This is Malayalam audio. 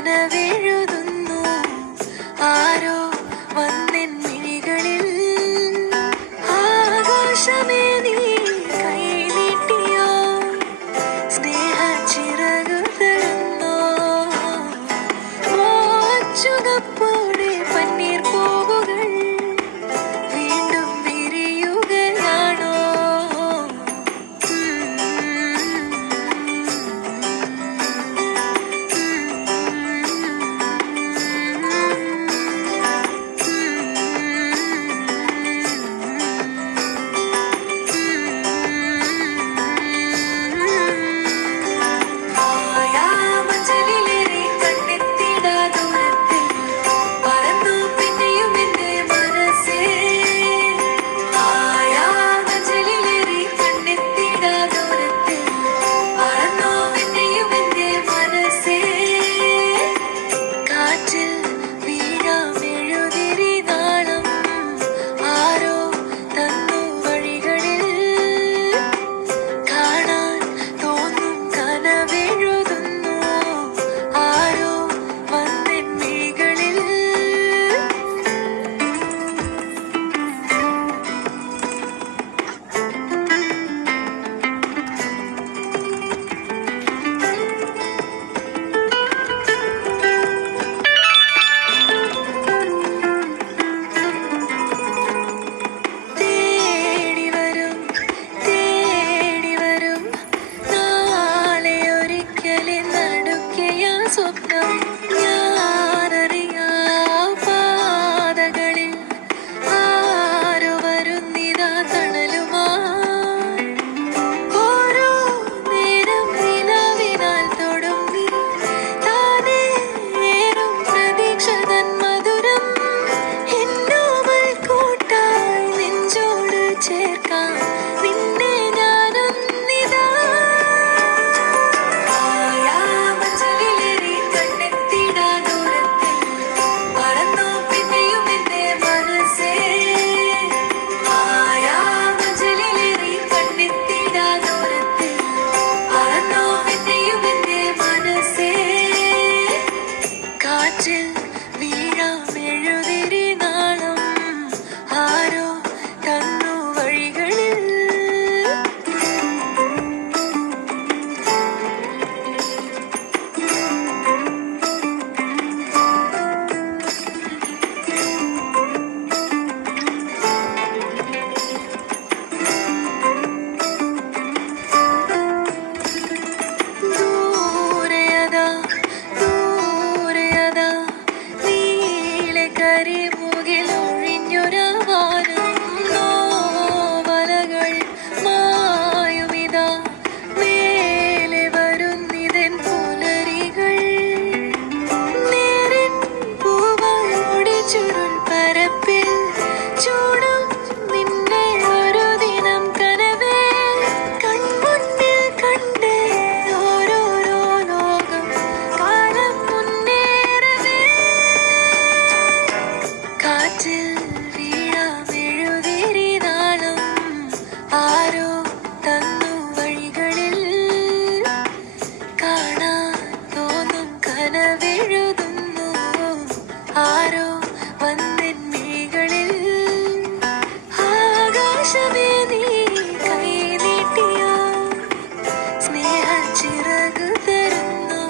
കനവെഴുതുന്നു ആരോ വന്നെൻ മിഴികളിൽ. ആകാശമേ നീ കൈ നീട്ടിയോ, സ്നേഹച്ചിറകു തരുന്നോ, ചുകപ്പോടെ പന്നീർ പൂവുകൾ വീണ്ടും വിരിയുകയാണോ. സ്വപ്നം ഞാനറിയാ പാതകളിൽ ആരോ വരുന്നിതാ തണലുമായി. ഓരോ നേരം നിലവിനാൽ തൊടുങ്ങി താനേ ഏറും പ്രതീക്ഷ തൻ മധുരം. എന്നോമൽ കൂട്ടായി നെഞ്ചോട് ചേർക്കാം നിന്നെ ഞാനൊന്നിതാ. കാറ്റിൽ വീഴാമെഴുതിരി നാളം ആരോ തന്നു വഴികളിൽ. ആരോ തന്നു വഴികളിൽ കാണാൻ തോന്നും കനവെഴുതുന്നു ആരോ വന്നെൻ മിഴികളിൽ. ആകാശമേ നീ കൈ നീട്ടിയോ, സ്നേഹച്ചിറകു തരുന്നോ,